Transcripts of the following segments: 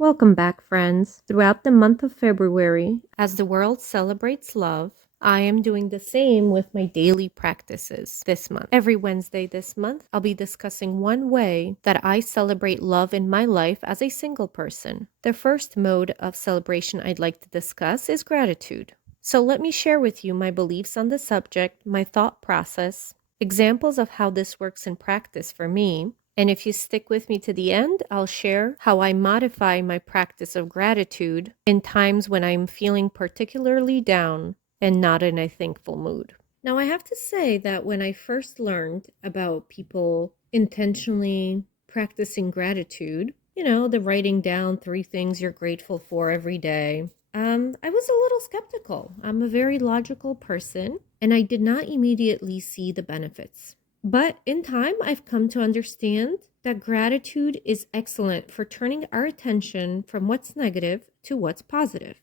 Welcome back, friends. Throughout the month of February, as the world celebrates love, I am doing the same with my daily practices this month. Every Wednesday this month, I'll be discussing one way that I celebrate love in my life as a single person. The first mode of celebration I'd like to discuss is gratitude. So let me share with you my beliefs on the subject, my thought process, examples of how this works in practice for me, and if you stick with me to the end, I'll share how I modify my practice of gratitude in times when I'm feeling particularly down and not in a thankful mood. Now, I have to say that when I first learned about people intentionally practicing gratitude, the writing down 3 things you're grateful for every day, I was a little skeptical. I'm a very logical person, and I did not immediately see the benefits. But in time, I've come to understand that gratitude is excellent for turning our attention from what's negative to what's positive.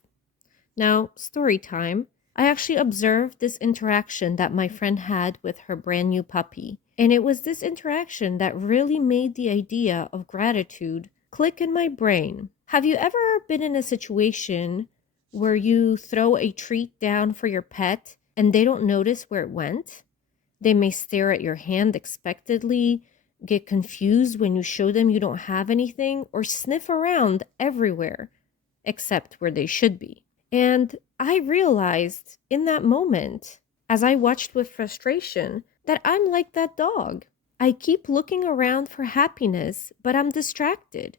Now, story time. I actually observed this interaction that my friend had with her brand new puppy. And it was this interaction that really made the idea of gratitude click in my brain. Have you ever been in a situation where you throw a treat down for your pet and they don't notice where it went? They may stare at your hand expectantly, get confused when you show them you don't have anything, or sniff around everywhere except where they should be. And I realized in that moment, as I watched with frustration, that I'm like that dog. I keep looking around for happiness, but I'm distracted,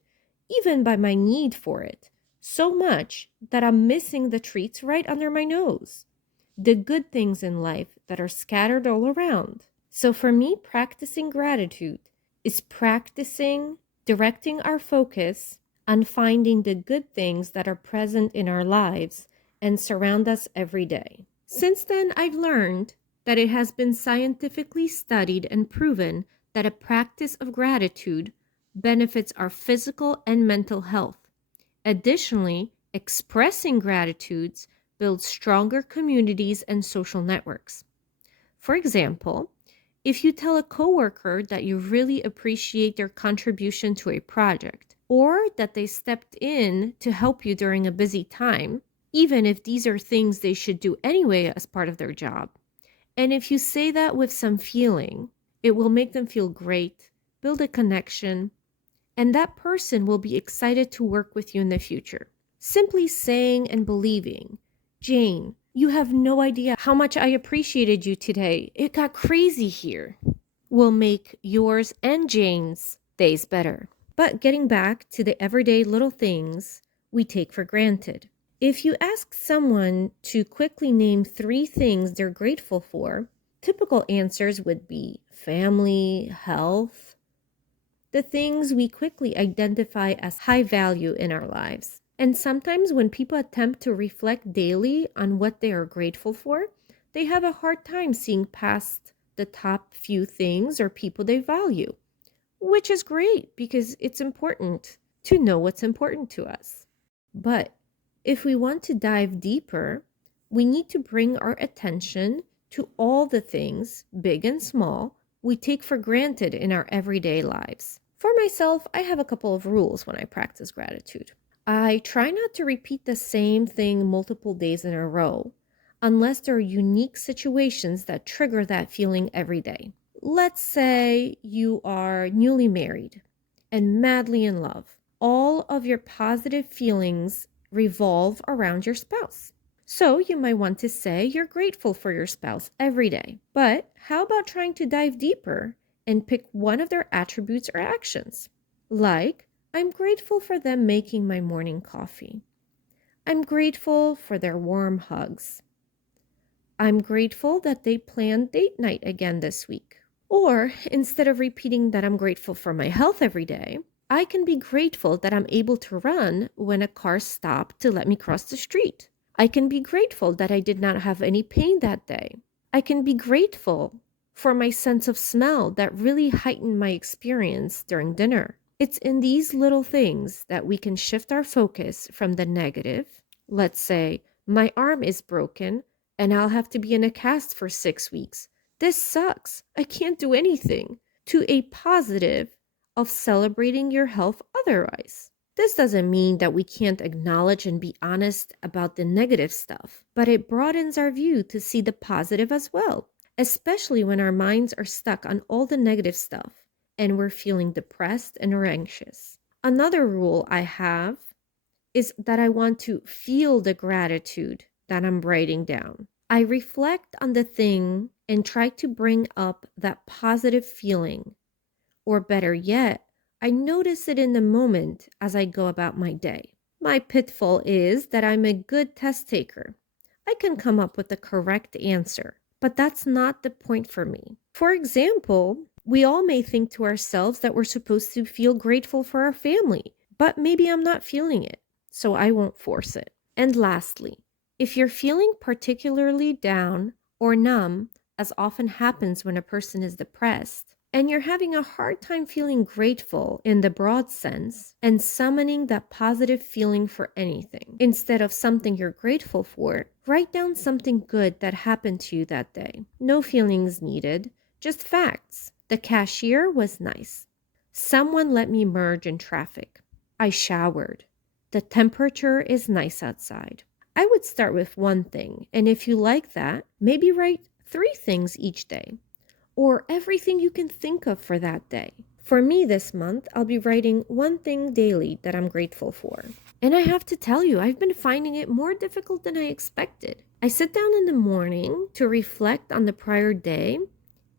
even by my need for it, so much that I'm missing the treats right under my nose, the good things in life that are scattered all around. So for me, practicing gratitude is practicing directing our focus on finding the good things that are present in our lives and surround us every day. Since then, I've learned that it has been scientifically studied and proven that a practice of gratitude benefits our physical and mental health. Additionally, expressing gratitudes builds stronger communities and social networks. For example, if you tell a coworker that you really appreciate their contribution to a project, or that they stepped in to help you during a busy time, even if these are things they should do anyway as part of their job, and if you say that with some feeling, it will make them feel great, build a connection, and that person will be excited to work with you in the future. Simply saying and believing, "Jane, you have no idea how much I appreciated you today. It got crazy here," will make yours and Jane's days better. But getting back to the everyday little things we take for granted. If you ask someone to quickly name 3 things they're grateful for, typical answers would be family, health, the things we quickly identify as high value in our lives. And sometimes when people attempt to reflect daily on what they are grateful for, they have a hard time seeing past the top few things or people they value, which is great because it's important to know what's important to us. But if we want to dive deeper, we need to bring our attention to all the things, big and small, we take for granted in our everyday lives. For myself, I have a couple of rules when I practice gratitude. I try not to repeat the same thing multiple days in a row, unless there are unique situations that trigger that feeling every day. Let's say you are newly married and madly in love. All of your positive feelings revolve around your spouse. So you might want to say you're grateful for your spouse every day. But how about trying to dive deeper and pick one of their attributes or actions? Like, I'm grateful for them making my morning coffee. I'm grateful for their warm hugs. I'm grateful that they planned date night again this week. Or instead of repeating that I'm grateful for my health every day, I can be grateful that I'm able to run when a car stopped to let me cross the street. I can be grateful that I did not have any pain that day. I can be grateful for my sense of smell that really heightened my experience during dinner. It's in these little things that we can shift our focus from the negative. Let's say, my arm is broken and I'll have to be in a cast for 6 weeks. This sucks. I can't do anything. To a positive of celebrating your health otherwise. This doesn't mean that we can't acknowledge and be honest about the negative stuff, but it broadens our view to see the positive as well, especially when our minds are stuck on all the negative stuff and we're feeling depressed and or anxious. Another rule I have is that I want to feel the gratitude that I'm writing down. I reflect on the thing and try to bring up that positive feeling, or better yet, I notice it in the moment as I go about my day. My pitfall is that I'm a good test taker. I can come up with the correct answer, but that's not the point for me. For example, we all may think to ourselves that we're supposed to feel grateful for our family, but maybe I'm not feeling it, so I won't force it. And lastly, if you're feeling particularly down or numb, as often happens when a person is depressed, and you're having a hard time feeling grateful in the broad sense and summoning that positive feeling for anything, instead of something you're grateful for, write down something good that happened to you that day. No feelings needed, just facts. The cashier was nice. Someone let me merge in traffic. I showered. The temperature is nice outside. I would start with one thing, and if you like that, maybe write 3 things each day, or everything you can think of for that day. For me this month, I'll be writing 1 thing daily that I'm grateful for. And I have to tell you, I've been finding it more difficult than I expected. I sit down in the morning to reflect on the prior day,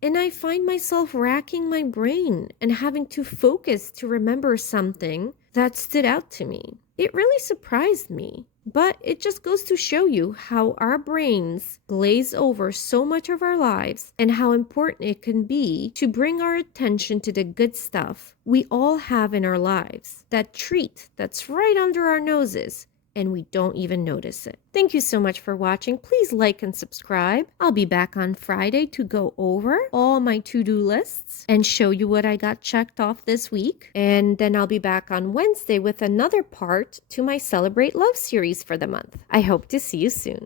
and I find myself racking my brain and having to focus to remember something that stood out to me. It really surprised me. But it just goes to show you how our brains glaze over so much of our lives and how important it can be to bring our attention to the good stuff we all have in our lives, that treat that's right under our noses, and we don't even notice it. Thank you so much for watching. Please like and subscribe. I'll be back on Friday to go over all my to-do lists and show you what I got checked off this week. And then I'll be back on Wednesday with another part to my Celebrate Love series for the month. I hope to see you soon.